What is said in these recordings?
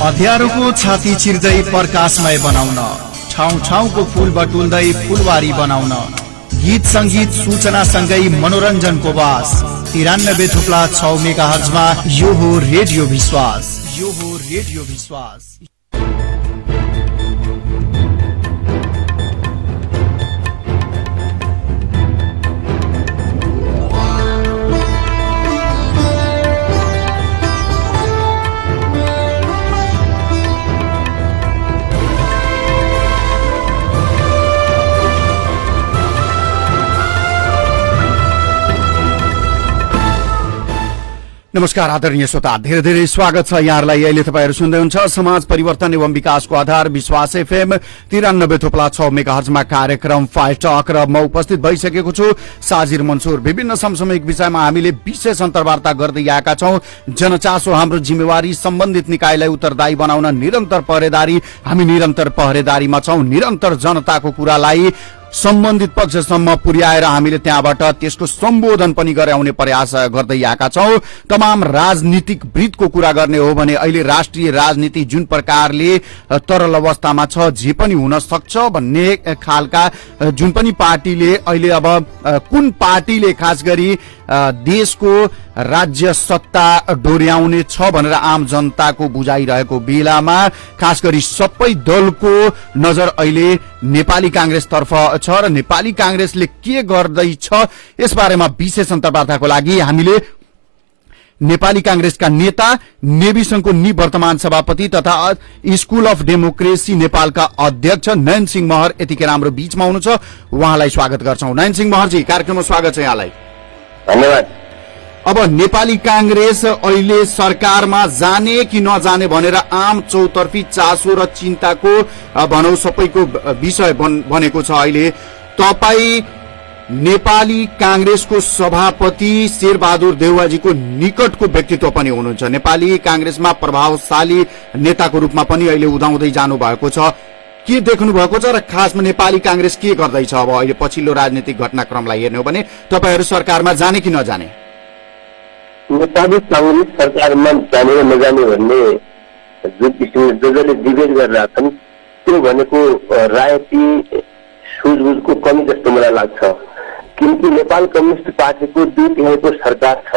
अँध्यारोको छाती चिर्दै प्रकाशमय बनाउन, ठाउँ ठाउँको फूल बटुल्दै फूलवारी बनाउन, गीत संगीत सूचना सँगै मनोरञ्जनको बास 93.6 मेगाहर्जमा यो हो रेडियो विश्वास। यो हो रेडियो विश्वास। नमस्कार आदरणीय श्रोता, धेरै धेरै स्वागत छ यहाँहरूलाई। अहिले तपाईहरु सुन्दै हुनुहुन्छ समाज परिवर्तन एवं विकासको आधार विश्वास एफएम 93.6 मेगाहर्जमा कार्यक्रम फाइट टक र म उपस्थित भइसकेको छु साजिर मन्सुर। विभिन्न समसामयिक विषयमा हामीले विशेष अन्तर्वार्ता गर्दै आएका छौं। जनचासो हाम्रो जिम्मेवारी, सम्बन्धित निकायलाई उत्तरदायी बनाउन निरन्तर पहरेदारी। हामी निरन्तर पहरेदारीमा छौं। निरन्तर जनताको कुरालाई सम्बन्धित पक्षसम्म पुर्याएर हामीले त्यहाँबाट त्यसको सम्बोधन पनि गराउने प्रयास गर्दै आएका छौं। तमाम राजनीतिक वृत्तको कुरा गर्ने हो भने अहिले राष्ट्रिय राजनीति जुन प्रकारले तरल अवस्थामा छ, जे पनि हुन सक्छ भन्ने खालका जुन पनि पार्टीले अहिले अब कुन पार्टीले खास गरी देशको राज्य सत्ता डोर्याउने छ भनेर आम जनताको बुझाइरहेको बेलामा खास गरी सबै दलको नजर अहिले नेपाली कांग्रेसतर्फ छ र नेपाली कांग्रेसले के गर्दैछ यसबारेमा विशेष अन्तर्वार्ताको लागि हामीले नेपाली कांग्रेसका नेता, नेवी संघको निवर्तमान सभापति तथा स्कूल अफ डेमोक्रेसी नेपालका अध्यक्ष नयन सिंह महर यतिखेर हाम्रो बीचमा हुनुहुन्छ। उहाँलाई स्वागत गर्छौं। नयन सिंह महरजी, कार्यक्रममा स्वागत छ यहाँलाई। धन्यवाद। अब नेपाली कांग्रेस अहिले सरकारमा जाने कि नजाने भनेर आम चौतर्फी चासो र चिन्ताको भनौं सबैको विषय बनेको छ। अहिले तपाई नेपाली कांग्रेसको सभापति शेरबहादुर देउवाजीको निकटको व्यक्तित्व पनि हुनुहुन्छ। नेपाली कांग्रेसमा प्रभावशाली नेताको रूपमा पनि अहिले उदाउँदै जानु भएको छ। के देख्नु भएको छ र खासमा नेपाली कांग्रेस के गर्दैछ अब अहिले पछिल्लो राजनीतिक घटनाक्रमलाई हेर्ने हो भने? तपाईहरु सरकारमा जाने कि नजाने? नेपाली कांग्रेस सरकारमा जाने र नजाने भन्ने जुन किसिमले जसले डिबेट गरिरहेछन् त्यो भनेको राजनीति सुझबुझको कमी जस्तो मलाई लाग्छ। किनकि नेपाल कम्युनिस्ट पार्टीको 2/3 सरकार छ।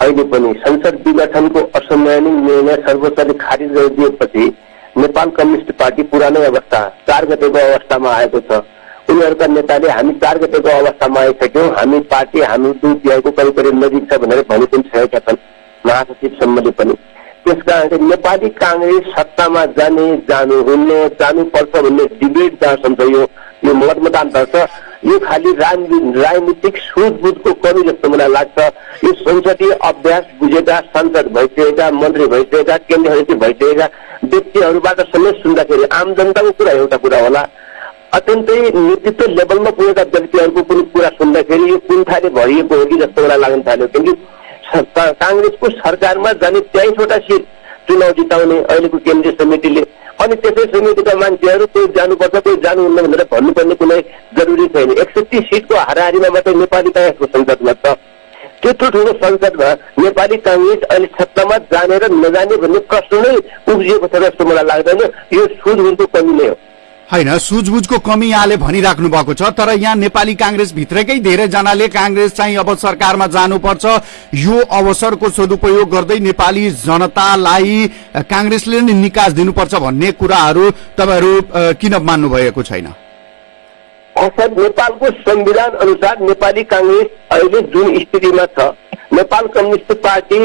अहिले पनि संसद विघटनको असंवैधानिक निर्णय सर्वोच्चले खारिज गरिदिएपछि नेपाल कम्युनिस्ट पार्टी पुरानै अवस्था 4 गतेको अवस्थामा आएको छ। उनीहरूका नेताले हामी 4 गतेको अवस्थामा आइसक्यौं, हामी पार्टी हामी 2/3 करिब करिब नजिक छ भनेर भनि पनि सकेका छन् महासचिवसम्मले पनि। त्यसकारण नेपाली कांग्रेस सत्तामा जाने, जानुहुन्न, जानुपर्छ भन्ने डिबेट जहाँसम्म छ, यो मतमतान्तर छ। यो खाली राजनीतिक सुझबुझको कमी जस्तो मलाई लाग्छ। यो संसदीय अभ्यास बुझेका, सांसद भइसकेका, मन्त्री भइसकेका, केन्द्रीय सचिव भइसकेका व्यक्तिहरूबाट समेत सुन्दाखेरि आम जनताको कुरा एउटा कुरा होला, अत्यन्तै नेतृत्व लेभलमा पुगेका व्यक्तिहरूको पनि कुरा सुन्दाखेरि यो कुण्ठाले भरिएको हो कि जस्तो मलाई लाग्न थाल्यो। किनकि कांग्रेसको सरकारमा जाने 23वटा सिट चुनाव जिताउने अहिलेको केन्द्रीय समितिले, अनि त्यसै समितिका मान्छेहरू कोही जानुपर्छ कोही जानुहुन्न भनेर भन्नुपर्ने कुनै जरुरी छैन। 61 सिटको हाराहारीमा मात्रै नेपाली कांग्रेसको संसदमा छ। त्यत्रो ठुलो संसदमा नेपाली कांग्रेस अहिले सत्तामा जाने र नजाने भन्ने प्रश्न नै उब्जिएको छ जस्तो मलाई लाग्दैन। यो सुझबुझको कमी नै हो। हैन, सुझबुझको कमी यहाँले भनिराख्नु भएको छ, तर यहाँ नेपाली कांग्रेस भित्रकै धेरै जनाले कांग्रेस चाहिँ अब सरकारमा जानुपर्छ, यो अवसरको सदुपयोग गर्दै नेपाली जनतालाई कांग्रेसले नै निकास दिनुपर्छ भन्ने कुराहरू तपाईहरु किन मान्नु भएको छैन? अर्थात् नेपालको संविधान अनुसार नेपाली कांग्रेस अहिले जुन स्थितिमा छ, नेपाल कम्युनिस्ट पार्टी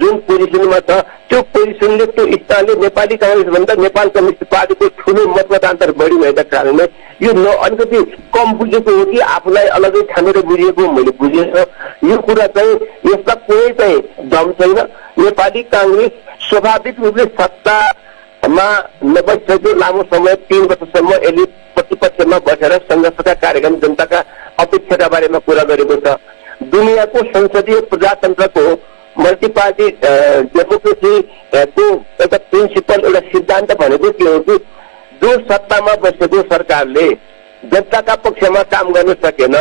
जुन पोजिसनमा छ, त्यो पोजिसनले त्यो स्थानले नेपाली कांग्रेस भन्दा नेपाल कम्युनिस्ट पार्टीको ठूलो मतमतान्तर बढी भएका कारणले यो अलिकति कम बुझेको हो कि आफूलाई अलगै ठानेर बुझेको मैले बुझेको यो कुरा चाहिँ यसमा कुनै चाहिँ दम छैन। नेपाली कांग्रेस स्वाभाविक रूपले सत्तामा नबसिसक्यो लामो समय 3 वर्षसम्म यसले प्रतिपक्षमा बसेर संघर्षका कार्यक्रम जनताका अपेक्षाका बारेमा कुरा गरेको छ। दुनियाँको संसदीय प्रजातन्त्रको मल्टी पार्टी डेमोक्रेसीको एउटा प्रिन्सिपल, एउटा सिद्धान्त भनेको के हो कि जो सत्तामा बसेको सरकारले जनताका पक्षमा काम गर्न सकेन,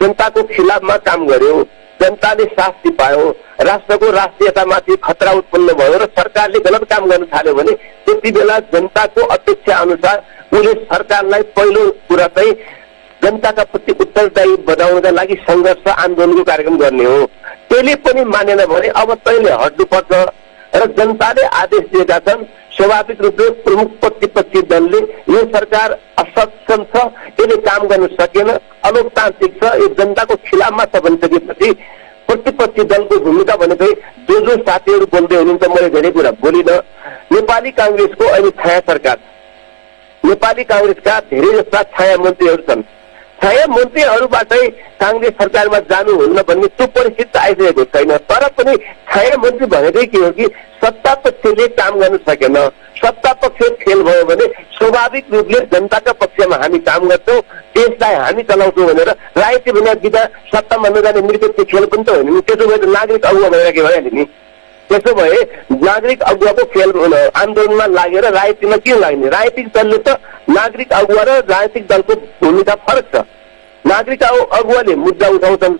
जनताको खिलाफमा काम गर्यो, जनताले शास्ति पायो, राष्ट्रको राष्ट्रियतामाथि खतरा उत्पन्न भयो र सरकारले गलत काम गर्न थाल्यो भने त्यति बेला जनताको अपेक्षा अनुसार उसले सरकारलाई पहिलो कुरा चाहिँ जनताका प्रति उत्तरदायी बनाउनका लागि संघर्ष आन्दोलनको कार्यक्रम गर्ने हो। त्यसले पनि मानेन भने अब तैँले हट्नुपर्छ र जनताले आदेश दिएका छन्। स्वाभाविक रूपले प्रमुख प्रतिपक्षी दलले यो सरकार असक्षम छ, यसले काम गर्न सकेन, अलोकतान्त्रिक छ, यो जनताको खिलाफमा छ भनिसकेपछि प्रतिपक्षी दलको भूमिका भनेकै जो साथीहरू बोल्दै हुनुहुन्छ, मैले धेरै कुरा बोलिन। नेपाली कांग्रेसको अहिले छाया सरकार, नेपाली कांग्रेसका धेरै जस्ता छाया मन्त्रीहरू छन्। छाया मन्त्रीहरूबाटै कांग्रेस सरकारमा जानुहुन्न भन्ने त्यो परिस्थिति आइसकेको छैन। तर पनि छाया मन्त्री भनेकै के हो कि सत्ता पक्षले काम गर्न सकेन, सत्ता पक्ष फेल भयो भने स्वाभाविक रूपले जनताका पक्षमा हामी काम गर्छौँ, देशलाई हामी चलाउँछौँ भनेर राजनीति बिना बिना सत्तामा नजाने मृत्यु खेल पनि त होइन नि। त्यसो भए नागरिक अगुवा भएर के भइहाल्यो नि। त्यसो भए नागरिक अगुवाको खेल आन्दोलनमा लागेर राजनीतिमा किन लाग्ने? राजनीतिक दलले त नागरिक अगुवा र राजनीतिक दलको भूमिका फरक छ। नागरिक अगुवाले मुद्दा उठाउँछन्,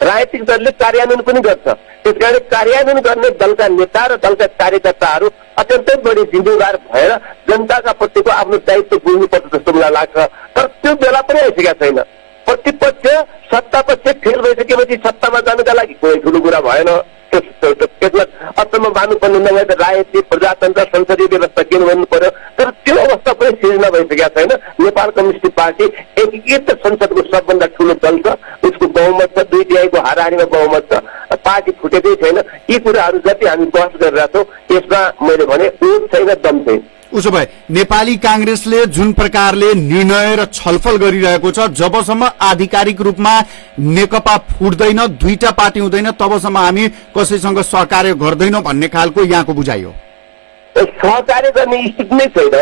राजनीतिक दलले कार्यान्वयन पनि गर्छ। त्यसकारण कार्यान्वयन गर्ने दलका नेता र दलका कार्यकर्ताहरू अत्यन्तै बढी जिम्मेवार भएर जनताका प्रतिको आफ्नो दायित्व बुझ्नुपर्छ जस्तो मलाई लाग्छ। तर त्यो बेला पनि आइसकेका छैन। प्रतिपक्ष सत्ता पक्ष फेल भइसकेपछि सत्तामा जानुका लागि कुनै ठुलो कुरा भएन। त्यसलाई अचम्म मान्नुपर्ने नभए त राजनीति, प्रजातन्त्र, संसदीय व्यवस्था किन भन्नु पर्यो। तर त्यो अवस्था पनि सिर्जना भइसकेका छैन। नेपाल कम्युनिस्ट पार्टी एकीकृत संसदको सबभन्दा ठुलो दल छ, उसको बहुमत छ, 2/3 को हाराहारीमा बहुमत छ, पार्टी फुटेकै छैन। यी कुराहरू जति हामी बहस गरिरहेका छौँ यसमा मैले भने ऊर्ज छैन, दम छैन। उसो भए नेपाली कांग्रेसले जुन प्रकारले निर्णय र छलफल गरिरहेको छ, जबसम्म आधिकारिक रूपमा नेकपा फुट्दैन, दुईटा पार्टी हुँदैन, तबसम्म हामी कसैसँग सहकार्य गर्दैनौं भन्ने खालको यहाँको बुझाइ हो। सहकार्य गर्ने स्थिति नै छैन।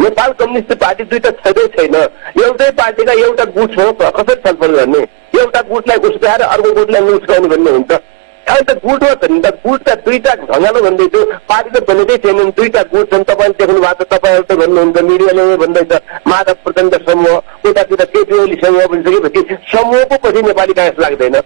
नेपाल कम्युनिस्ट पार्टी दुईटा छँदै छैन। एउटै पार्टीका एउटा गुटसँग कसरी छलफल गर्ने? एउटा गुटलाई उस्काएर अर्को गुटलाई नउस्काउने भन्ने हुन्छ। अहिले त गुट हो त नि, गुटका दुईटा ढङ्गालो भन्दैछु। पार्टी त बनेकै छैनन्, दुईटा गुट छन्। तपाईँले देख्नु भएको छ, तपाईँहरू त भन्नुहुन्छ, मिडियाले भन्दैछ माधव प्रचण्ड समूह, उतातिर केपी ओली समूह भनिसकेपछि समूहको पछि नेपाली कांग्रेस लाग्दैन।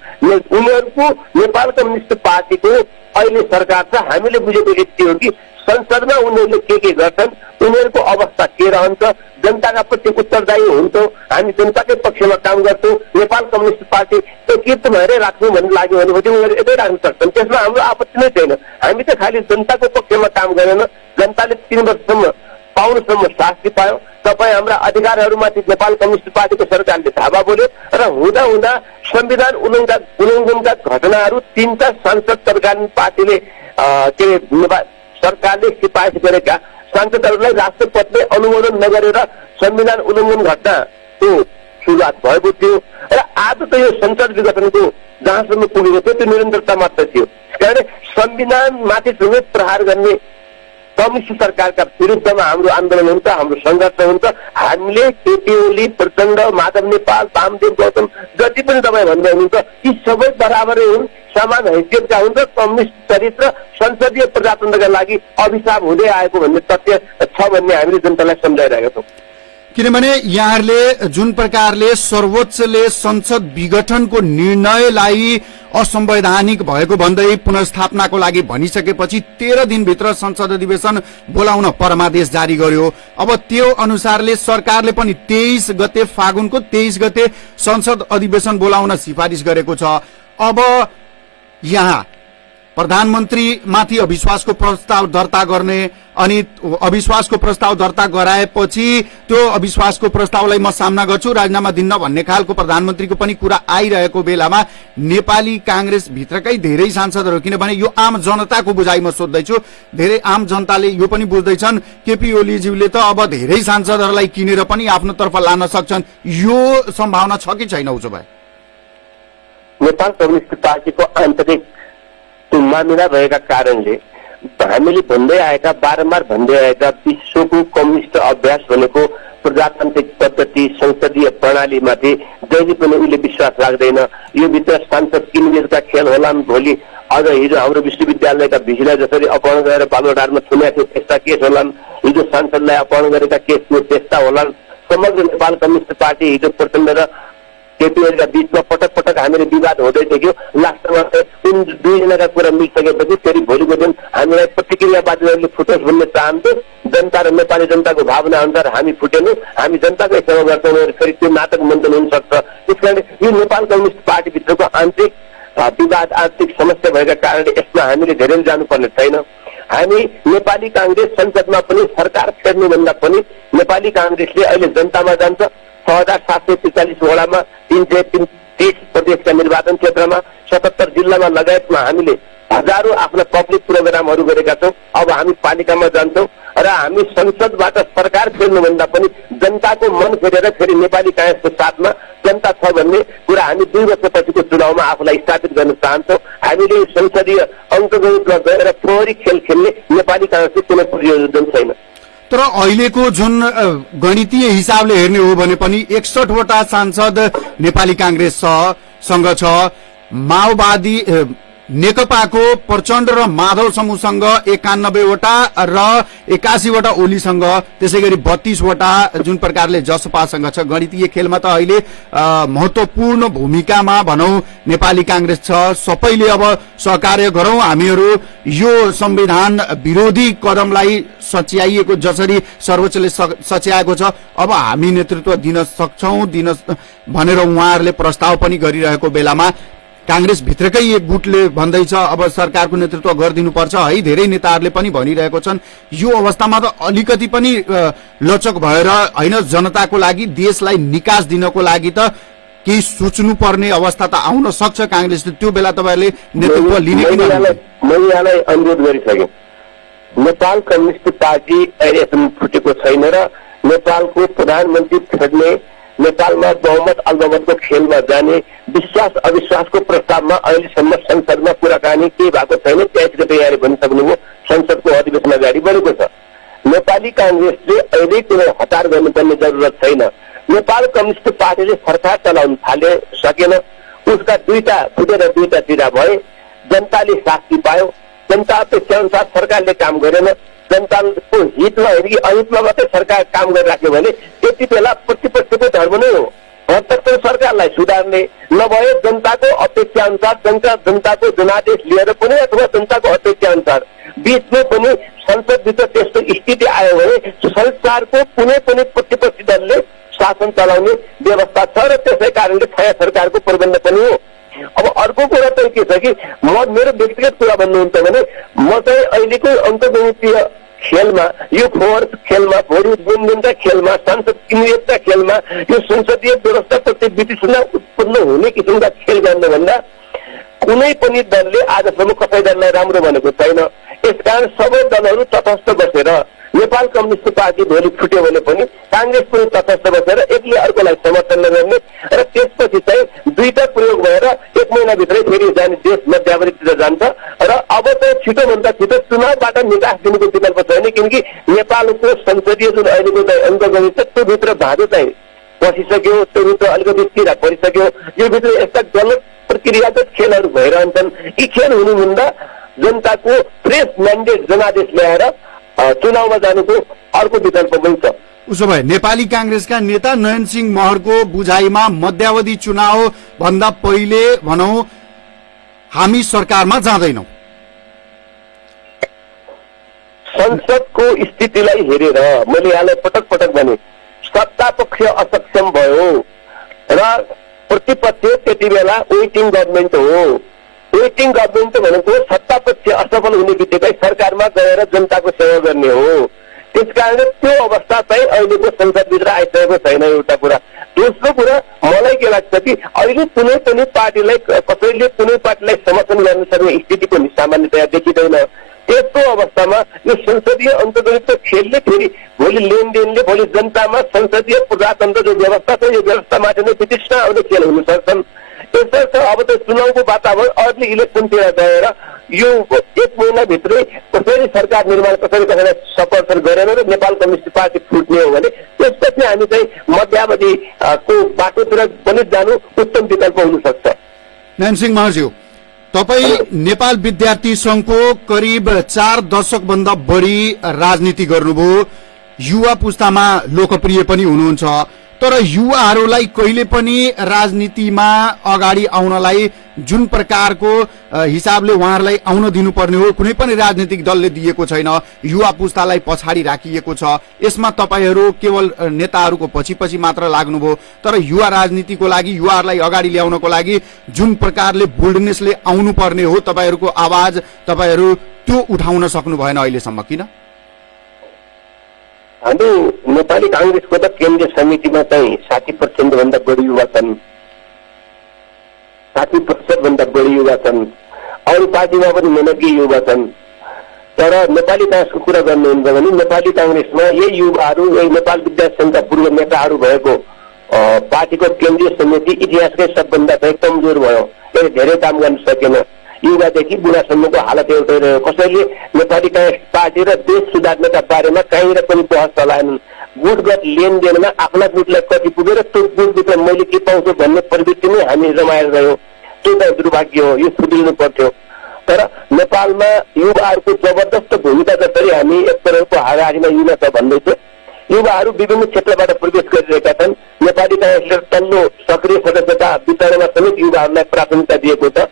उनीहरूको नेपाल कम्युनिस्ट पार्टीको अहिले सरकार छ। हामीले बुझेको यति हो कि संसदमा उनीहरूले के गर्छन्, उनीहरूको अवस्था के रहन्छ, जनताका प्रति उत्तरदायी हुन्छौँ, हामी जनताकै पक्षमा काम गर्छौँ, नेपाल कम्युनिस्ट पार्टी एकीकृत भएरै राख्छौँ भन्ने लाग्यो भनेपछि उनीहरू यतै राख्न सक्छन्। त्यसमा हाम्रो आपत्ति नै छैन। हामी त खालि जनताको पक्षमा काम गरेन। जनताले 3 वर्षसम्म पाउनुसम्म शास्ति पायो। तपाईँ हाम्रा अधिकारहरूमाथि नेपाल कम्युनिस्ट पार्टीको सरकारले धावा बोल्यो र हुँदा हुँदा संविधान उल्लङ्घनका घटनाहरू 3टा सांसद तत्कालीन पार्टीले सरकारले सिफारिस गरेका सांसदहरूलाई राष्ट्रपतिले अनुमोदन नगरेर संविधान उल्लङ्घन घटनाको सुरुवात भएको थियो र आज त यो संसद विघटनको जहाँसम्म पुगेको थियो त्यो निरन्तरता मात्र थियो। कारण संविधानमाथि समेत प्रहार गर्ने कम्युनिस्ट सरकारका विरुद्धमा हाम्रो आन्दोलन हुन्छ, हाम्रो संघर्ष हुन्छ। हामीले केपी ओली, प्रचण्ड, माधव नेपाल, वामदेव गौतम जति पनि तपाईँ भन्दै हुनुहुन्छ यी सबै बराबरै हुन्, समान हैसियतका हुन्छ। कम्युनिस्ट चरित्र संसदीय प्रजातन्त्रका लागि अभिशाप हुँदै आएको भन्ने तथ्य छ भन्ने हामीले जनतालाई सम्झाइरहेका छौँ। किनभने यहाँहरूले जुन प्रकारले सर्वोच्चले संसद विघटनको निर्णयलाई असंवैधानिक भएको भन्दै पुनर्स्थापनाको लागि भनिसकेपछि 13 दिनभित्र संसद अधिवेशन बोलाउन परमादेश जारी गर्यो। अब त्यो अनुसारले सरकारले पनि 23 गते फागुनको 23 गते संसद अधिवेशन बोलाउन सिफारिस गरेको छ। अब यहाँ प्रधानमन्त्री माथि अविश्वासको प्रस्ताव दर्ता गर्ने अनि अविश्वासको प्रस्ताव दर्ता गराएपछि त्यो अविश्वासको प्रस्तावलाई म सामना गर्छु, राजीनामा दिन्न भन्ने खालको प्रधानमन्त्रीको पनि कुरा आइरहेको बेलामा नेपाली कांग्रेस भित्रकै धेरै सांसदहरू, किनभने यो आम जनताको बुझाइ म सोध्दैछु, धेरै आम जनताले यो पनि बुझ्दैछन् केपी ओलीज्यूले त अब धेरै सांसदहरूलाई किनेर पनि आफ्नो तर्फ लान सक्छन्। यो सम्भावना छ कि छैन? उसो भए नेपाल कम्युनिस्ट पार्टीको आन्तरिक मामिला भएका कारणले हामीले भन्दै आएका, बारम्बार भन्दै आएका विश्वको कम्युनिस्ट अभ्यास भनेको प्रजातान्त्रिक पद्धति, संसदीय प्रणालीमाथि जहिले पनि उसले विश्वास राख्दैन। यो भित्र सांसद किनबेचका खेल होलान्। भोलि अझ हिजो हाम्रो विश्वविद्यालयका भिसीलाई जसरी अपहरण गरेर बालुवाटारमा थुनेको थियो त्यस्ता केस होलान्। हिजो सांसदलाई अपहरण गरेका केसको त्यस्ता होलान्। समग्र नेपाल कम्युनिस्ट पार्टी हिजो प्रचण्ड र केपीएलका बीचमा पटक पटक हामीले विवाद हुँदै थियो। लास्टमा उन दुईजनाका कुरा मिलिसकेपछि फेरि भोलिको दिन हामीलाई प्रतिक्रियावादीहरूले फुटोस् भन्ने चाहन्थ्यो। जनता र नेपाली जनताको भावना अनुसार हामी फुटेनौँ, हामी जनताकै सेवा गर्छौँ, फेरि त्यो नाटक मञ्चन हुन सक्छ। त्यसकारण यो नेपाल कम्युनिस्ट पार्टीभित्रको आन्तरिक विवाद, आर्थिक समस्या भएका कारणले यसमा हामीले धेरै जानुपर्ने छैन। हामी नेपाली कांग्रेस संसदमा पनि सरकार फेर्नुभन्दा पनि नेपाली कांग्रेसले अहिले जनतामा जान्छ। 6743 वडामा 330 प्रदेशका निर्वाचन क्षेत्रमा 77 जिल्लामा लगायतमा हामीले हजारौं आफ्ना पब्लिक प्रोग्रामहरू गरेका छौँ। अब हामी पालिकामा जान्छौँ र हामी संसदबाट सरकार फेर्नुभन्दा पनि जनताको मन फेरेर फेरि नेपाली कांग्रेसको साथमा जनता छ भन्ने कुरा हामी 2 वर्षपछिको चुनावमा आफूलाई स्थापित गर्न चाहन्छौँ। हामीले संसदीय अङ्कगणितमा गएर प्रहरी खेल खेल्ने नेपाली कांग्रेसको कुनै प्रयोजन छैन। तर अहिलेको जुन गणितीय हिसाबले हेर्ने हो भने पनि 61 वटा सांसद नेपाली कांग्रेससँग छ। माओवादी नेकपाको प्रचण्ड र माधव समूहसँग 91 वटा र 81 वटा ओलीसँग, त्यसै गरी 32 वटा जुन प्रकारले जसपासँग छ। गणितीय खेलमा त अहिले महत्वपूर्ण भूमिकामा भनौं नेपाली कांग्रेस छ। सबैले अब सहकार्य गरौं, हामीहरू यो संविधान विरोधी कदमलाई सच्याइएको जसरी सर्वोच्चले सच्याएको छ अब हामी नेतृत्व दिन सक्छौं दिन भनेर उहाँहरूले प्रस्ताव पनि गरिरहेको बेलामा कांग्रेस भित्रकै एक गुटले भन्दैछ अब सरकारको नेतृत्व गरिदिनुपर्छ है। धेरै नेताहरूले पनि भनिरहेको छन्। यो अवस्थामा त अलिकति पनि लचक भएर हैन, जनताको लागि देशलाई निकास दिनको लागि त केही सोच्नु पर्ने अवस्था त आउन सक्छ कांग्रेसले। त्यो बेला तपाईहरुले नेतृत्व लिने कि नलिने? मैले यहाँलाई अनुरोध गरिसकेँ। नेपाल कम्युनिस्ट पार्टी अहिलेसम्म फुटेको छैन र नेपालको प्रधानमन्त्री फेर्ने, नेपालमा बहुमत अलबमतको खेलमा जाने, विश्वास अविश्वासको प्रस्तावमा अहिलेसम्म संसदमा कुराकानी केही भएको छैन। 23 गते यहाँले भनिसक्नुभयो संसदको अधिवेशन अगाडि बढेको छ। नेपाली कांग्रेसले अहिले कुनै हतार गर्नुपर्ने जरुरत छैन। नेपाल कम्युनिस्ट पार्टीले सरकार चलाउन थाले सकेन, उसका फुटेर दुईटा टिरा भए। जनताले शास्ति पायो, जनता अपेक्षा अनुसार सरकारले काम गरेन। जनताको हितमा होइन कि अहितमा मात्रै सरकार काम गरिराख्यो भने त्यति बेला प्रतिपक्षको धर्म नै हो हतार सरकारलाई सुधार्ने, नभए जनताको अपेक्षा अनुसार जनताको जनादेश लिएर पनि अथवा जनताको अपेक्षा अनुसार बीचमै पनि संसदभित्र त्यस्तो स्थिति आयो भने संसारको कुनै पनि प्रतिपक्षी दलले शासन चलाउने व्यवस्था छ र त्यसै कारणले छाया सरकारको प्रबन्ध पनि हो। अब अर्को कुरा चाहिँ के छ कि मेरो व्यक्तिगत कुरा भन्नुहुन्छ भने म चाहिँ अहिलेको अङ्कगणितीय खेलमा, यो फोर्थ खेलमा, भोलि जुनका खेलमा, संसद नियोगका खेलमा, यो संसदीय व्यवस्थाप्रति वितृष्णा उत्पन्न हुने किसिमका खेल गर्नुभन्दा कुनै पनि दलले आजसम्म कसै दललाई राम्रो भनेको छैन। यसकारण सबै दलहरू तटस्थ बसेर नेपाल कम्युनिस्ट पार्टी भोलि फुट्यो भने पनि कांग्रेस पनि तटस्थ बसेर एकले अर्कोलाई समर्थन नगर्ने र त्यसपछि चाहिँ दुईटा प्रयोग भएर 1 महिनाभित्रै फेरि जाने देश मध्यावधितिर जान्छ र अब चाहिँ छिटोभन्दा छिटो चुनावबाट निकास दिनुको विकल्प छैन। किनकि नेपालको संसदीय जुन अहिलेको अङ्कगणित छ त्यो भित्र भाँडो चाहिँ पसिसक्यो, त्यो भित्र अलिकति किरा परिसक्यो। यो भित्र यस्ता गलत प्रक्रियागत खेलहरू भइरहन्छन्। यी खेल हुनुभन्दा जनताको फ्रेस म्यान्डेट जनादेश ल्याएर चुनावमा जानुको अर्को विकल्प पनि छ। उसो भए नेपाली कांग्रेसका नेता नयन सिंह महरको बुझाइमा मध्यावधि चुनाव भन्दा पहिले भनौं हामी सरकारमा जाँदैनौं। संसदको स्थितिलाई हेरेर मैले यहाँलाई पटक पटक भने सत्ता पक्ष असक्षम भयो र प्रतिपक्ष त्यति बेला वेटिङ गभर्मेन्ट हो। वेटिङ गभर्मेन्ट भनेको सत्ता पक्ष असफल हुने बित्तिकै सरकारमा गएर जनताको सेवा गर्ने हो। त्यसकारण त्यो अवस्था चाहिँ अहिलेको संसदभित्र आइसकेको छैन। एउटा कुरा। दोस्रो कुरा मलाई के लाग्छ कि अहिले कुनै पनि पार्टीलाई कसैले कुनै पार्टीलाई समर्थन गर्न सक्ने स्थिति पनि सामान्यतया देखिँदैन। त्यस्तो अवस्थामा यो संसदीय अन्तर्गत खेलले फेरि भोलि लेनदेनले भोलि जनतामा संसदीय प्रजातन्त्र जो व्यवस्था छ यो व्यवस्थामाथि नै वितृष्णा आउने खेल हुन सक्छन्। त्यसर्थ अब त चुनावको वातावरण अर्ली इलेक्सनतिर गएर यो 1 महिनाभित्रै कसरी सरकार निर्माण कसैलाई समर्थन गरेन र नेपाल कम्युनिस्ट पार्टी फुट्ने हो भने त्यसपछि हामी चाहिँ मध्यावधिको बाटोतिर पनि जानु उत्तम विकल्प हुन सक्छ। नयन सिंह महरज्यू, तपाई नेपाल विद्यार्थी संघको करिब 4 दशक भन्दा बढी राजनीति गर्नुभयो, युवा पुस्तामा लोकप्रिय पनि हुनुहुन्छ। तर युवाहरूलाई कहिले पनि राजनीतिमा अगाडि आउनलाई जुन प्रकारको हिसाबले उहाँहरूलाई आउन दिनुपर्ने हो कुनै पनि राजनीतिक दलले दिएको छैन। युवा पुस्तालाई पछाडि राखिएको छ। यसमा तपाईहरू केवल नेताहरूको पछि पछि मात्र लाग्नुभयो, तर युवा राजनीतिको लागि युवाहरूलाई अगाडि ल्याउनको लागि जुन प्रकारले बोल्डनेसले आउनुपर्ने हो तपाईहरूको आवाज तपाईहरू त्यो उठाउन सक्नु भएन अहिलेसम्म, किन? हामी नेपाली कांग्रेसको त केन्द्रीय समितिमा चाहिँ 60% भन्दा बढी युवा छन्, 60% भन्दा बढी युवा छन्। अरू पार्टीमा पनि मेहनती युवा छन्। तर नेपाली कांग्रेसको कुरा गर्नुहुन्छ भने नेपाली कांग्रेसमा यही युवाहरू, यही नेपाल विद्यार्थी संघका पूर्व नेताहरू भएको पार्टीको केन्द्रीय समिति इतिहासकै सबभन्दा चाहिँ कमजोर भयो। यसले धेरै काम गर्न सकेन। युवादेखि बुढासम्मको हालत एउटै रह्यो। कसैले नेपाली कांग्रेस पार्टी र देश सुधार्नका बारेमा कहीँनिर पनि बहस चलाएनन्। गुटगत लेनदेनमा आफ्ना गुटलाई कति पुगेर त्यो गुटभित्र मैले के पाउँछु भन्ने प्रवृत्ति नै हामी रमाएर रह्यौँ। त्यो त दुर्भाग्य हो, यो सुध्रिनु पर्थ्यो। तर नेपालमा युवाहरूको जबरदस्त भूमिका जसरी हामी एक तरहको हाराहारीमा युवा छ भन्दैछ, युवाहरू विभिन्न क्षेत्रबाट प्रवेश गरिरहेका छन्। नेपाली कांग्रेसले तल्लो सक्रिय सदस्यता वितरणमा समेत युवाहरूलाई प्राथमिकता दिएको छ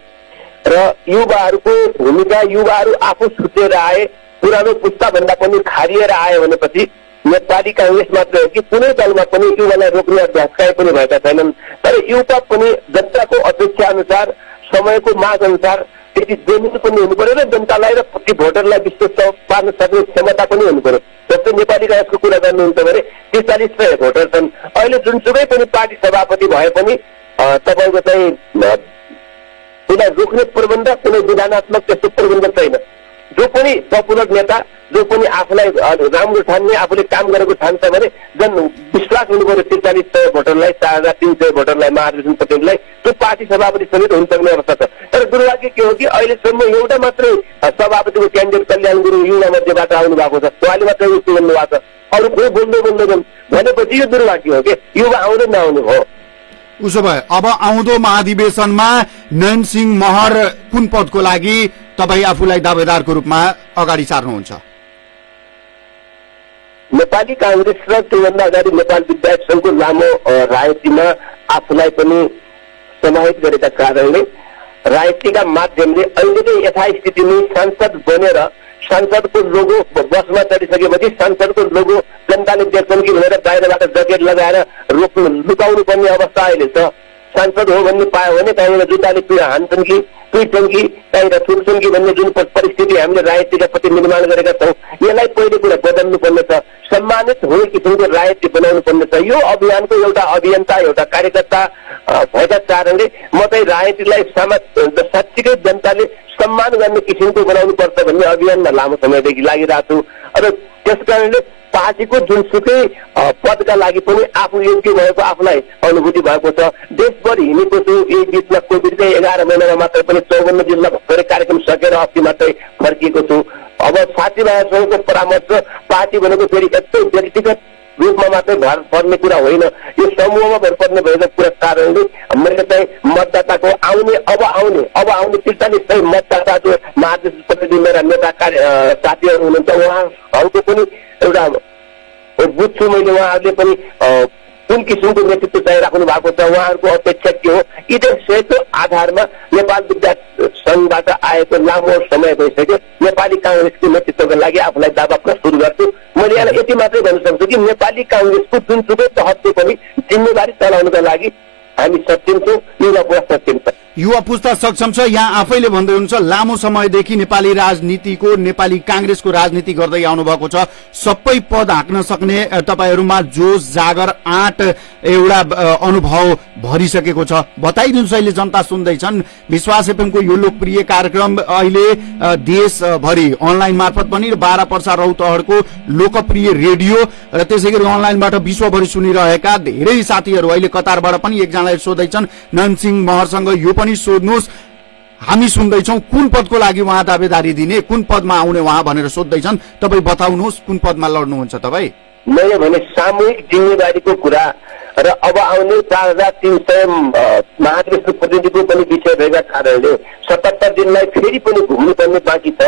र युवाहरूको भूमिका, युवाहरू आफू छुटेर आए, पुरानो पुस्ता भन्दा पनि खारिएर आए भनेपछि नेपाली कांग्रेस मात्र हो कि कुनै दलमा पनि युवालाई रोक्ने अभ्यास कहीँ पनि भएका छैनन्। तर युवा पनि जनताको अपेक्षा अनुसार, समयको माग अनुसार त्यति जमिन पनि हुनु पर्यो र जनतालाई र प्रति भोटरलाई विश्वास पार्न सक्ने क्षमता पनि हुनु पर्यो। जस्तै नेपाली कांग्रेसको कुरा गर्नुहुन्छ भने 43 भोटर छन्। अहिले जुनसुकै पनि पार्टी सभापति भए पनि तपाईँको चाहिँ त्यसलाई रोक्ने प्रबन्ध, कुनै विधानात्मक त्यस्तो प्रबन्ध छैन। जो पनि पपुलर नेता, जो पनि आफूलाई राम्रो ठान्ने, आफूले काम गरेको ठान्छ भने जन विश्वास हुनु पर्यो 4300 भोटरलाई, 4300 भोटरलाई, महाधिवेशन पटेललाई त्यो पार्टी सभापति समेत हुन सक्ने अवस्था छ। तर दुर्भाग्य के हो कि अहिलेसम्म एउटा मात्रै सभापतिको क्यान्डिडेट कल्याण गुरुङ युवा मध्येबाट आउनु भएको छ। उहाँले मात्रै उच्च भन्नु भएको छ, अरू कोही बोल्दैन भनेपछि यो दुर्भाग्य हो कि युवा आउने नआउनु हो। उसो भए अब आउँदो महाधिवेशनमा नयनसिंह महर कुन पदको लागि तपाईँ आफूलाई दावेदारको रूपमा अगाडि सार्नुहुन्छ? नेपाली कांग्रेस र त्योभन्दा अगाडि नेपाल विद्यार्थी संघको लामो राजनीतिमा आफूलाई पनि समाहित गरेका कारणले राजनीतिका माध्यमले अहिलेकै यथास्थितिमा सांसद बनेर सांसदको लोगो बसमा चढिसकेपछि सांसदको लोगो जनताले देख्छन् कि भनेर बाहिरबाट जकेट लगाएर लुकाउनु पर्ने अवस्था अहिले छ। सांसद हो भन्ने पायो भने कहीँनिर जुत्ताले हान्छन् कि पिट्छन् कि कहीँनिर थुक्छन् कि भन्ने जुन परिस्थिति हामीले राजनीतिका प्रति निर्माण गरेका छौँ, यसलाई पहिले कुरा बदल्नु पर्ने छ। सम्मानित हुने किसिमको राजनीति बनाउनु पर्ने छ। यो अभियानको एउटा अभियन्ता, एउटा कार्यकर्ता भएका कारणले म चाहिँ राजनीतिलाई साँच्चीकै जनताले सम्मान गर्ने किसिमको बनाउनु पर्छ भन्ने अभियानमा लामो समयदेखि लागिरहेको छु। अब त्यस कारणले पार्टीको जुनसुकै पदका लागि पनि आफू योग्य भएको आफूलाई अनुभूति भएको छ। देशभर हिँडेको छु। यही बिचमा कोभिडकै 11 महिनामा मात्रै पनि 54 जिल्ला भर्खरै कार्यक्रम सकेर अस्ति मात्रै फर्किएको छु। अब साथीभाइहरूसँगको परामर्श, पार्टी भनेको फेरि यस्तो व्यक्तिगत रूपमा मात्रै भर पर्ने कुरा होइन, यो समूहमा भर पर्ने भएको कुरा कारणले मैले चाहिँ मतदाताको अब आउने 43 मतदाता जो महाधिवेशन मेरा नेता साथीहरू हुनुहुन्छ उहाँहरूको पनि एउटा बुझ्छु मैले। उहाँहरूले पनि कुन किसिमको नेतृत्व चाहिराख्नु भएको छ, उहाँहरूको अपेक्षा के हो, यी आधारमा नेपाल विद्यार्थी संघबाट आएको लामो समय भइसक्यो नेपाली कांग्रेसको नेतृत्वको लागि आफूलाई दावा प्रस्तुत गर्छु। मैले यसलाई यति मात्रै भन्न सक्छु कि नेपाली कांग्रेसको जुनसुकै तहको पनि जिम्मेवारी चलाउनका लागि हामी सक्षम छौँ, युवा पुस्ता सक्षम छ। युवा पुस्ता सक्षम छ। यहाँ आफैले भन्दै हुनुहुन्छ लामो समयदेखि नेपाली राजनीतिको, नेपाली कांग्रेसको राजनीति गर्दै आउनु भएको छ। सबै पद हाँक्न सक्ने तपाईहरूमा जोश, जागर, आँट एउटा अनुभव भरिसकेको छ। बताइदिनुहोस्, अहिले जनता सुन्दैछन्। विश्वास एफएमको यो लोकप्रिय कार्यक्रम अहिले देशभरि अनलाइन मार्फत पनि 12 पर्सा रौतहटको लोकप्रिय रेडियो र त्यसै गरी अनलाइनबाट विश्वभरि सुनिरहेका धेरै साथीहरू अहिले कतारबाट पनि एकजनाले सोध्दैछन् नयनसिंह महरसँग यो पनि सोध्नुहोस्, हामी सुन्दैछौँ कुन पदको लागि उहाँ दावेदारी दिने, कुन पदमा आउने उहाँ भनेर सोध्दैछन्। तपाईँ बताउनुहोस् कुन पदमा लड्नुहुन्छ तपाईँ? मैले भने सामूहिक जिम्मेवारीको कुरा र अब आउने 4300 महाधिवेशन प्रतिनिधिको पनि विषय भएका कारणले 77 दिनलाई फेरि पनि घुम्नुपर्ने बाँकी छ।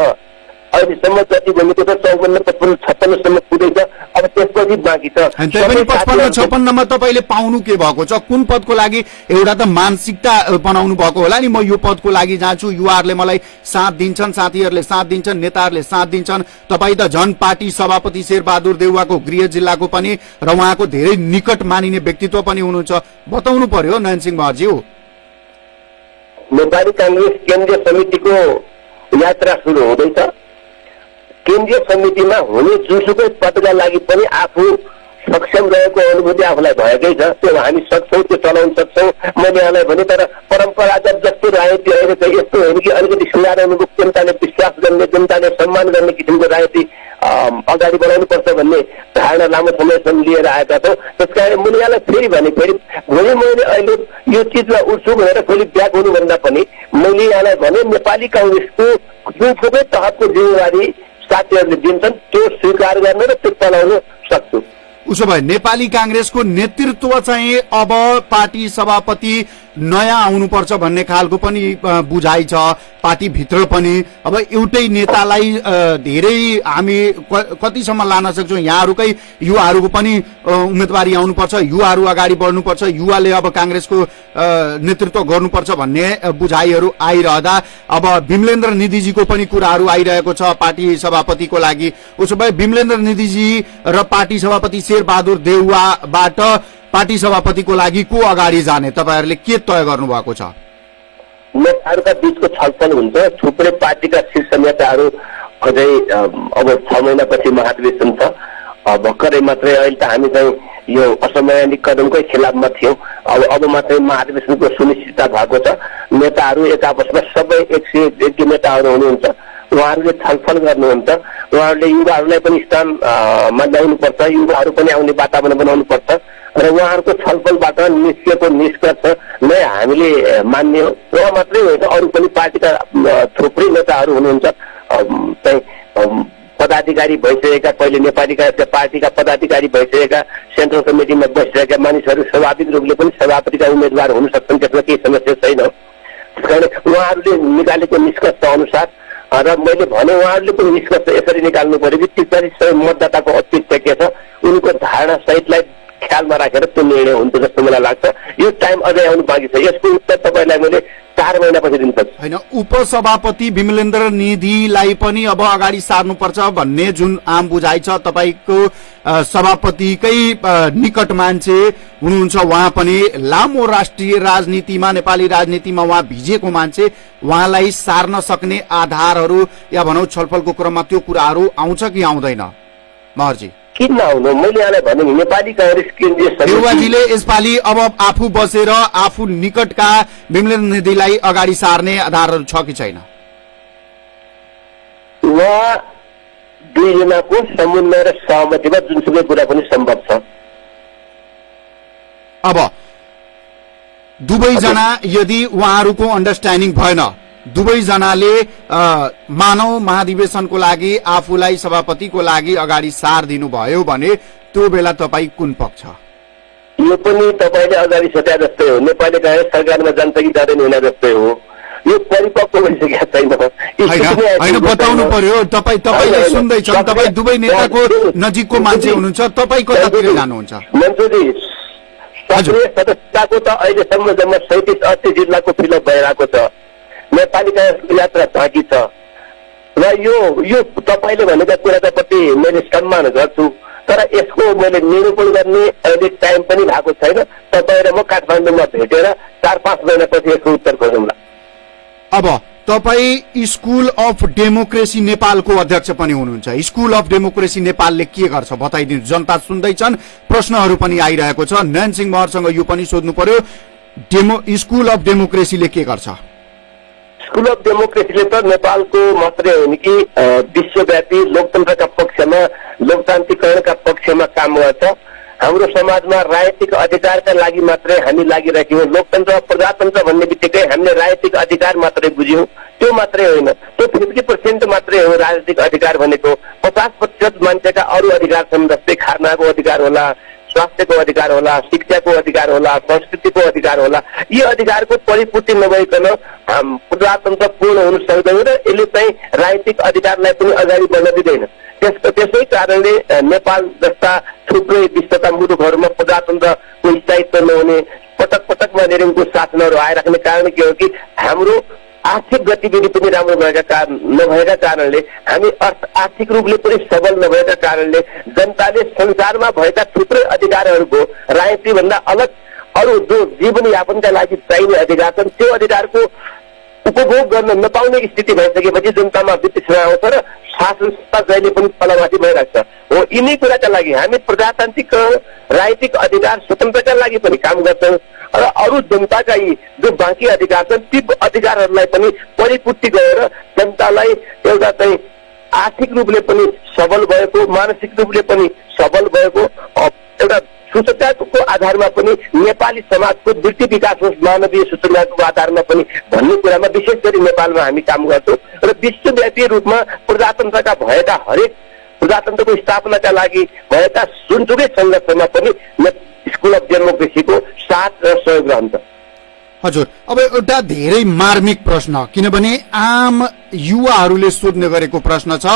अहिलेसम्म जति घुमेको छ 54, 55, 56सम्म पुगेको छ। अब त्यसको अझै बाँकी छ। अनि त्यही पनि 55-56 मा तपाईले पाउनु के भएको छ? कुन पदको लागि? एउटा त मानसिकता बनाउनु भएको होला नि, म यो पदको लागि जान्छु, युवाहरूले मलाई साथ दिन्छन्, साथीहरूले साथ दिन्छन्, नेताहरूले साथ दिन्छन्। तपाई त झन पार्टी सभापति शेरबहादुर देउवाको गृह जिल्लाको पनि र उहाँको धेरै निकट मानिने व्यक्तित्व पनि हुनुहुन्छ। बताउनु पर्यो नयनसिंह महर्ज्यू। नेपाली कांग्रेस केन्द्रीय समितिको यात्रा सुरु हुँदैछ। केन्द्रीय समितिमा हुने जुनसुकै पदका लागि पनि आफू सक्षम रहेको अनुभूति आफूलाई भएकै छ। त्यो हामी सक्छौँ, त्यो चलाउन सक्छौँ। मैले यहाँलाई भने तर परम्परागत जस्तो राजनीति अहिले चाहिँ यस्तो होइन कि अलिकति सुधार अनुरूप जनताले विश्वास गर्ने, जनताले सम्मान गर्ने किसिमको राजनीति अगाडि बढाउनुपर्छ भन्ने धारणा लामो समयसम्म लिएर आएका छौँ। त्यसकारण मैले यहाँलाई फेरि भने भोलि मैले अहिले यो चिजमा उठ्छु भनेर फेरि ब्याक हुनुभन्दा पनि मैले यहाँलाई भने नेपाली कांग्रेसको जुनसुकै तहको जिम्मेवारी साथीहरूले दिन्छन् त्यो स्वीकार गर्न र त्यो चलाउन सक्छु। उसो भए नेपाली कांग्रेसको नेतृत्व चाहिँ अब पार्टी सभापति नयाँ आउनुपर्छ भन्ने खालको पनि बुझाइ छ पार्टीभित्र पनि। अब एउटै नेतालाई धेरै हामी कतिसम्म लान सक्छौँ? यहाँहरूकै युवाहरूको पनि उम्मेदवारी आउनुपर्छ, युवाहरू अगाडि बढ्नुपर्छ, युवाले अब कांग्रेसको नेतृत्व गर्नुपर्छ भन्ने बुझाइहरू आइरहँदा अब विमलेन्द्र निधिजीको पनि कुराहरू आइरहेको छ पार्टी सभापतिको लागि। उसो भए विमलेन्द्र निधिजी र पार्टी सभापति शेरबहादुर देउवाबाट पार्टी सभापतिको लागि को अगाडि जाने तपाईहरूले के तय गर्नु भएको छ? नेताहरूका बीचको छलफल हुन्छ। थुप्रै पार्टीका शीर्ष नेताहरू अझै अब 6 महिनापछि महाधिवेशन छ। भर्खरै मात्रै अहिले त हामी चाहिँ यो असंवैधानिक कदमकै खिलाफमा थियौँ। अब मात्रै महाधिवेशनको सुनिश्चितता भएको छ। नेताहरू एक आपसमा सबै 101 नेताहरू हुनुहुन्छ। उहाँहरूले छलफल गर्नुहुन्छ। उहाँहरूले युवाहरूलाई पनि स्थानमा ल्याउनुपर्छ, युवाहरू पनि आउने वातावरण बनाउनुपर्छ र उहाँहरूको छलफलबाट निस्किएको निष्कर्ष नै हामीले मान्ने हो। उहाँ मात्रै होइन, अरू पनि पार्टीका थुप्रै नेताहरू हुनुहुन्छ। चाहिँ पदाधिकारी भइसकेका, पहिले नेपाली पार्टीका पदाधिकारी भइसकेका, सेन्ट्रल कमिटीमा बसिरहेका मानिसहरू स्वाभाविक रूपले पनि सभापतिका उम्मेद्वार हुन सक्छन्। त्यसमा केही समस्या छैन। त्यसकारण उहाँहरूले निकालेको निष्कर्ष अनुसार र मैले भने उहाँहरूले पनि निष्कर्ष यसरी निकाल्नु पर्यो कि 43% मतदाताको अपेक्षा के छ उनको धारणा सहितलाई ख्यालमा राखेर त्यो निर्णय हुन्छ जस्तो मलाई लाग्छ। यो टाइम अझै आउनु बाँकी छ। यसको उत्तर तपाईँलाई मैले 4 महिनापछि दिन सक्छु। होइन, उपसभापति विमलेन्द्र निधिलाई पनि अब अगाडि सार्नुपर्छ भन्ने जुन आम बुझाइ छ, तपाईँको सभापतिकै निकट मान्छे हुनुहुन्छ, उहाँ पनि लामो राष्ट्रिय राजनीतिमा, नेपाली राजनीतिमा उहाँ भिजेको मान्छे, उहाँलाई सार्न सक्ने आधारहरू या भनौँ छलफलको क्रममा त्यो कुराहरू आउँछ कि आउँदैन महर्जी? किन नआउनु? मैले यहाँलाई भने नेपाली कांग्रेस केन्द्रीय देउवाजीले यसपालि अब आफू बसेर आफू निकटका विमलेन्द्र निधिलाई अगाडि सार्ने आधारहरू छ कि छैन? उहाँ दुईजनाको समन्वय र सहमतिमा जुनसुकै कुरा पनि सम्भव छ। अब दुवैजना यदि उहाँहरूको अन्डरस्ट्यान्डिङ भएन, दुवैजनाले मानव महाधिवेशनको लागि आफूलाई सभापतिको लागि अगाडि सारिदिनु भयो भने त्यो बेला तपाईँ कुन पक्ष? यो पनि तपाईँले अगाडि सोचे जस्तै हो। नेपाली कांग्रेस सरकारमा जान्छ कि जाँदैन होइन जस्तै हो। यो परिपक्व भइसकेको छैन। होइन, बताउनु पर्यो। तपाईँले सुन्दैछन्, तपाईँ दुवै नेताको नजिकको मान्छे हुनुहुन्छ, तपाईँ कतातिर जानुहुन्छ? मन्त्रीजी, सक्रिय सदस्यताको त अहिलेसम्म जम्मा 37-38 जिल्लाको फिलअप भइरहेको छ। नेपाली कांग्रेसको यात्रा बाँकी छ र यो तपाईँले भनेका कुराप्रति मैले सम्मान गर्छु, तर यसको मैले निरूपण गर्ने अहिले टाइम पनि भएको छैन। तपाईँ र म काठमाडौँमा भेटेर 4-5 महिनापछि यसको उत्तर खोजौँला। अब तपाईँ स्कुल अफ डेमोक्रेसी नेपालको अध्यक्ष पनि हुनुहुन्छ। स्कुल अफ डेमोक्रेसी नेपालले के गर्छ बताइदिनु। जनता सुन्दैछन्, प्रश्नहरू पनि आइरहेको छ। नयनसिंह महरसँग यो पनि सोध्नु पर्यो, स्कुल अफ डेमोक्रेसीले के गर्छ? स्कुल अफ डेमोक्रेसीले त नेपालको मात्रै होइन कि विश्वव्यापी लोकतन्त्रका पक्षमा, लोकतान्त्रिकरणका पक्षमा काम गर्छ। हाम्रो समाजमा राजनीतिक अधिकारका लागि मात्रै हामी लागिरहेको हौँ। लोकतन्त्र प्रजातन्त्र भन्ने बित्तिकै हामीले राजनीतिक अधिकार मात्रै बुझ्यौँ। त्यो मात्रै होइन, त्यो 50% मात्रै हो राजनीतिक अधिकार भनेको। 50% मान्छेका अरू अधिकार छन्, जस्तै खानाको अधिकार होला, स्वास्थ्यको अधिकार होला, शिक्षाको अधिकार होला, संस्कृतिको अधिकार होला। यी अधिकारको परिपूर्ति नभइकन प्रजातन्त्र पूर्ण हुन सक्दैन र यसले चाहिँ राजनीतिक अधिकारलाई पनि अगाडि बढ्न दिँदैन। त्यसै कारणले नेपाल जस्ता थुप्रै विश्वका मुलुकहरूमा प्रजातन्त्रको स्थायित्व नहुने पटक पटकमा रेजिमको शासनहरू आइराख्ने कारण के हो कि हाम्रो आर्थिक गतिविधि पनि राम्रो नभएका कारणले, हामी आर्थिक रूपले पनि सबल नभएका कारणले जनताले संसारमा भएका थुप्रै अधिकारहरूको राजनीतिभन्दा अलग अरू जो जीवनयापनका लागि चाहिने अधिकार छन् त्यो अधिकारको उपभोग गर्न नपाउने स्थिति भइसकेपछि जनतामा वितृष्णा आउँछ र शासन सत्ता जहिले पनि तलमाथि भइरहेको छ। हो, यिनै कुराका लागि हामी प्रजातान्त्रिक राजनीतिक अधिकार स्वतन्त्रका लागि पनि काम गर्छौँ र अरू जनताका यी जो बाँकी अधिकार छन् ती अधिकारहरूलाई पनि परिपूर्ति गरेर जनतालाई एउटा चाहिँ आर्थिक रूपले पनि सबल भएको, मानसिक रूपले पनि सबल भएको एउटा सूचकाको आधारमा पनि नेपाली समाजको वृत्ति विकास होस्, मानवीय सूचकाको आधारमा पनि भन्ने कुरामा विशेष गरी नेपालमा हामी काम गर्छौँ र विश्वव्यापी रूपमा प्रजातन्त्रका भएका हरेक प्रजातन्त्रको स्थापनाका लागि भएका जुनसुकै सङ्घर्षमा पनि स्कुल अफ डेमोक्रेसीको साथ र सहयोग रहन्छ। हजुर, अब एउटा धेरै मार्मिक प्रश्न, किनभने आम युवाहरूले सोध्ने गरेको प्रश्न छ।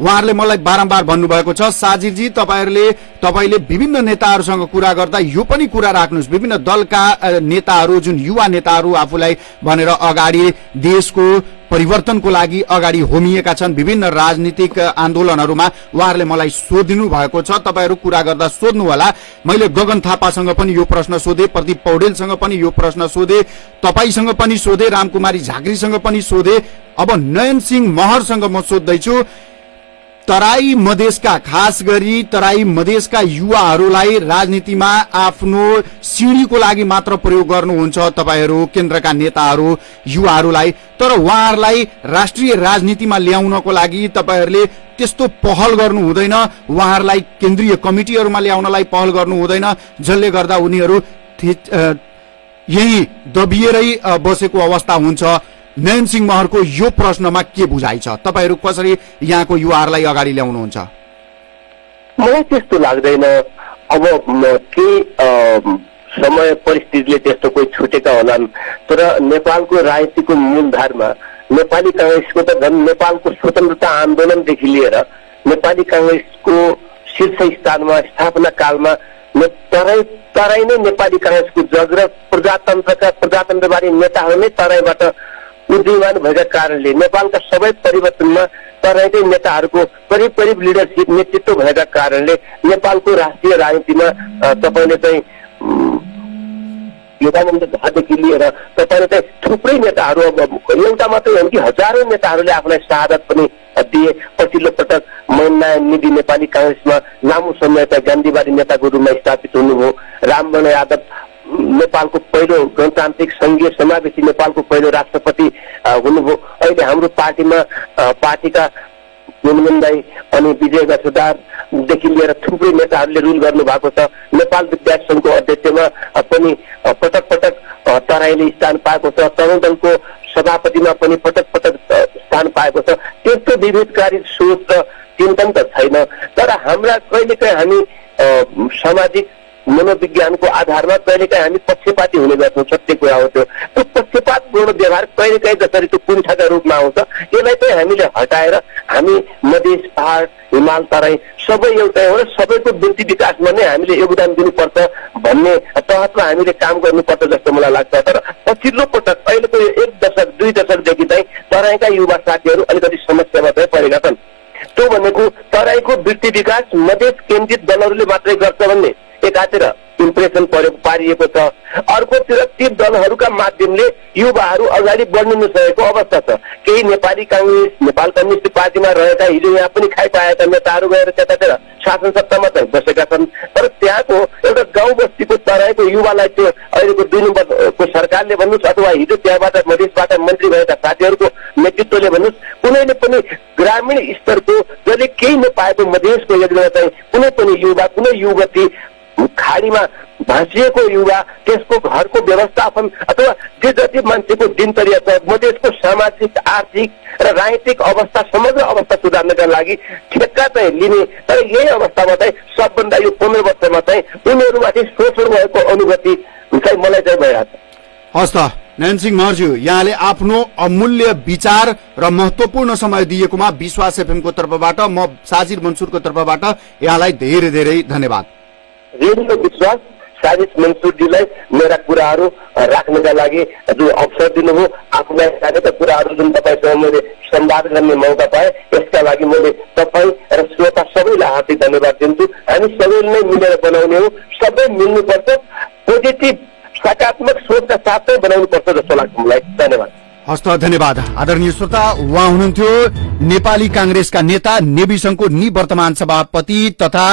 उहाँहरूले मलाई बारम्बार भन्नुभएको छ, साजिदजी तपाईले विभिन्न नेताहरूसँग कुरा गर्दा यो पनि कुरा राख्नुहोस्, विभिन्न दलका नेताहरू जुन युवा नेताहरू आफूलाई भनेर अगाडि देशको परिवर्तनको लागि अगाडि होमिएका छन् विभिन्न राजनीतिक आन्दोलनहरूमा, उहाँहरूले मलाई सोधिनु भएको छ। तपाईहरू कुरा गर्दा सोध्नु होला। मैले गगन थापासँग पनि यो प्रश्न सोधे, प्रदीप पौडेलसँग पनि यो प्रश्न सोधे, तपाईसँग पनि सोधे, रामकुमारी झाँक्रीसँग पनि सोधे। अब नयन सिंह महरसँग म सोध्दैछु, तराई मधेसका, खास गरी तराई मधेसका युवाहरूलाई राजनीतिमा आफ्नो सिँढीको लागि मात्र प्रयोग गर्नुहुन्छ तपाईहरू केन्द्रका नेताहरू युवाहरूलाई, तर उहाँहरूलाई राष्ट्रिय राजनीतिमा ल्याउनको लागि तपाईहरूले त्यस्तो पहल गर्नु हुँदैन, उहाँहरूलाई केन्द्रीय कमिटीहरूमा ल्याउनलाई पहल गर्नु हुँदैन, जसले गर्दा उनीहरू यही दबिएरै बसेको अवस्था हुन्छ। नयन सिंह महरको यो प्रश्नमा के बुझाइ छ? तपाईहरू कसरी यहाँको युवाहरूलाई अगाडि ल्याउनुहुन्छ? मलाई त्यस्तो लाग्दैन। अब के समय परिस्थितिले त्यस्तो कोही छुटेका होलान्, तर नेपालको राजनीतिको मूलधारमा नेपाली कांग्रेसको त झन् नेपालको स्वतन्त्रता आन्दोलनदेखि लिएर नेपाली कांग्रेसको शीर्ष स्थानमा स्थापना कालमा तराई नै नेपाली कांग्रेसको जग र प्रजातन्त्रवादी नेताहरू नै तराईबाट उदीयमान भएका कारणले नेपालका सबै परिवर्तनमा तराईकै नेताहरूको करिब लिडरसिप नेतृत्व भएका कारणले नेपालको राष्ट्रिय राजनीतिमा तपाईँले चाहिँ योगानन्द झादेखि लिएर तपाईँले चाहिँ थुप्रै नेताहरू, एउटा मात्रै होइन कि हजारौं नेताहरूले आफूलाई शहादत पनि दिए। पछिल्लो पटक मोहननारायण निधि नेपाली कांग्रेसमा लामो समय चाहिँ गान्धीवादी नेताको रूपमा स्थापित हुनुभयो। रामवरण यादव नेपालको पहिलो गणतान्त्रिक संघीय समावेशी नेपालको पहिलो राष्ट्रपति हुनुभयो। अहिले हाम्रो पार्टीका गुणमन दाई अनि विजय गजदारदेखि लिएर थुप्रै नेताहरूले रुल गर्नु भएको छ। नेपाल विद्यार्थी संघको अध्यक्षमा पनि पटक पटक तराईले स्थान पाएको छ। तरुण दलको सभापतिमा पनि पटक पटक स्थान पाएको छ। त्यस्तो विविधकारी सोच र चिन्तन त छैन, तर हाम्रा कहिलेकाहीँ हामी सामाजिक मनोविज्ञानको आधारमा कहिलेकाहीँ हामी पक्षपाती हुने गर्छौँ। सत्य कुरा हो त्यो पक्षपातपूर्ण व्यवहार कहिलेकाहीँ जसरी त्यो कुण्ठाका रूपमा आउँछ, यसलाई चाहिँ हामीले हटाएर हामी मधेस, पहाड, हिमाल, तराई सबै एउटै हो र सबैको वृत्ति विकासमा नै हामीले योगदान दिनुपर्छ भन्ने तहतमा हामीले काम गर्नुपर्छ जस्तो मलाई लाग्छ। तर पछिल्लो पटक अहिलेको 1 दशक 2 दशकदेखि चाहिँ तराईका युवा साथीहरू अलिकति समस्यामा चाहिँ परेका छन्। त्यो भनेको तराईको वृत्ति विकास मधेस केन्द्रित दलहरूले मात्रै गर्छ भन्ने एकातिर इम्प्रेसन पारिएको छ, अर्कोतिर ती दलहरूका माध्यमले युवाहरू अगाडि बढ्न नसकेको अवस्था छ। केही नेपाली कांग्रेस, नेपाल कम्युनिस्ट पार्टीमा रहेका हिजो यहाँ पनि खाइपाएका नेताहरू गएर त्यतातिर शासन सत्तामा चाहिँ बसेका छन्, तर त्यहाँको एउटा गाउँ बस्तीको तराईको युवालाई त्यो अहिलेको 2 नम्बरको सरकारले भन्नुहोस् अथवा हिजो त्यहाँबाट मधेसबाट मन्त्री भएका साथीहरूको नेतृत्वले भन्नुहोस्, कुनैले पनि ग्रामीण स्तरको जसले केही नपाएको मधेसको योजना चाहिँ कुनै पनि युवा, कुनै युवती, खाडीमा भाँसिएको युवा, त्यसको घरको व्यवस्थापन अथवा जे जति मान्छेको दिनचर्या छ, मधेसको सामाजिक, आर्थिक र राजनीतिक अवस्था, समग्र अवस्था सुधार्नका लागि ठेक्का चाहिँ लिने, तर यही अवस्थामा चाहिँ सबभन्दा यो 15 वर्षमा चाहिँ उनीहरूमाथि शोषण भएको अनुभूति चाहिँ मलाई चाहिँ भइरहेको छ। हस् त, नयनसिंह महर्ज्यू, यहाँले आफ्नो अमूल्य विचार र महत्वपूर्ण समय दिएकोमा विश्वास एफएमको तर्फबाट म साजिद मन्सुरको तर्फबाट यहाँलाई धेरै धेरै धन्यवाद। रेडियो विश्वास साजिद मन्सुरजीलाई मेरा कुराहरू राख्नका लागि जो अवसर दिनुभयो, आफूलाई लागेका कुराहरू जुन तपाईँसँग मैले संवाद गर्ने मौका पाएँ, यसका लागि मैले तपाईँ र श्रोता सबैलाई हार्दिक धन्यवाद दिन्छु। हामी सबैले नै मिलेर बनाउने हो, सबै मिल्नुपर्छ, पोजिटिभ सकारात्मक सोचका साथै बनाउनुपर्छ जस्तो लाग्छ मलाई। धन्यवाद। हस्त धन्यवाद। आदरणीय श्रोता, उहाँ हुनुहुन्थ्यो नेपाली कांग्रेसका नेता, नेवी संघको निवर्तमान सभापति तथा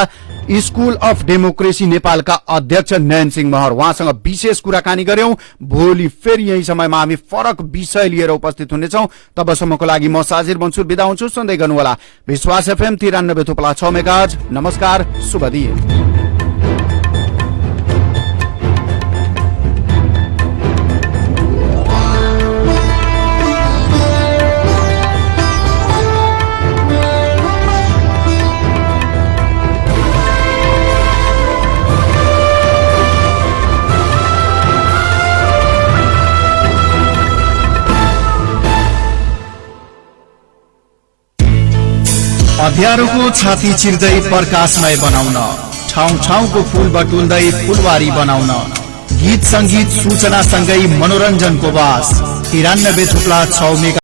स्कुल अफ डेमोक्रेसी नेपालका अध्यक्ष नयनसिंह महर। उहाँसँग विशेष कुराकानी गर्यौं। भोलि फेरि यही समयमा हामी फरक विषय लिएर उपस्थित हुनेछौं। तबसम्मको लागि म साजिद मन्सुर बिदा हुन्छु। सुन्दै गर्नुहोला विश्वास एफएम 93.6 मेगाहर्ज। नमस्कार, शुभ दिन। अँध्यारोको छाती चिर्दै प्रकाशमय बनाउन, ठाउँ ठाउँको फूल बटुल्दै फुलवारी बनाउन, गीत संगीत सूचना सँगै मनोरञ्जनको बास 93.6 मेगा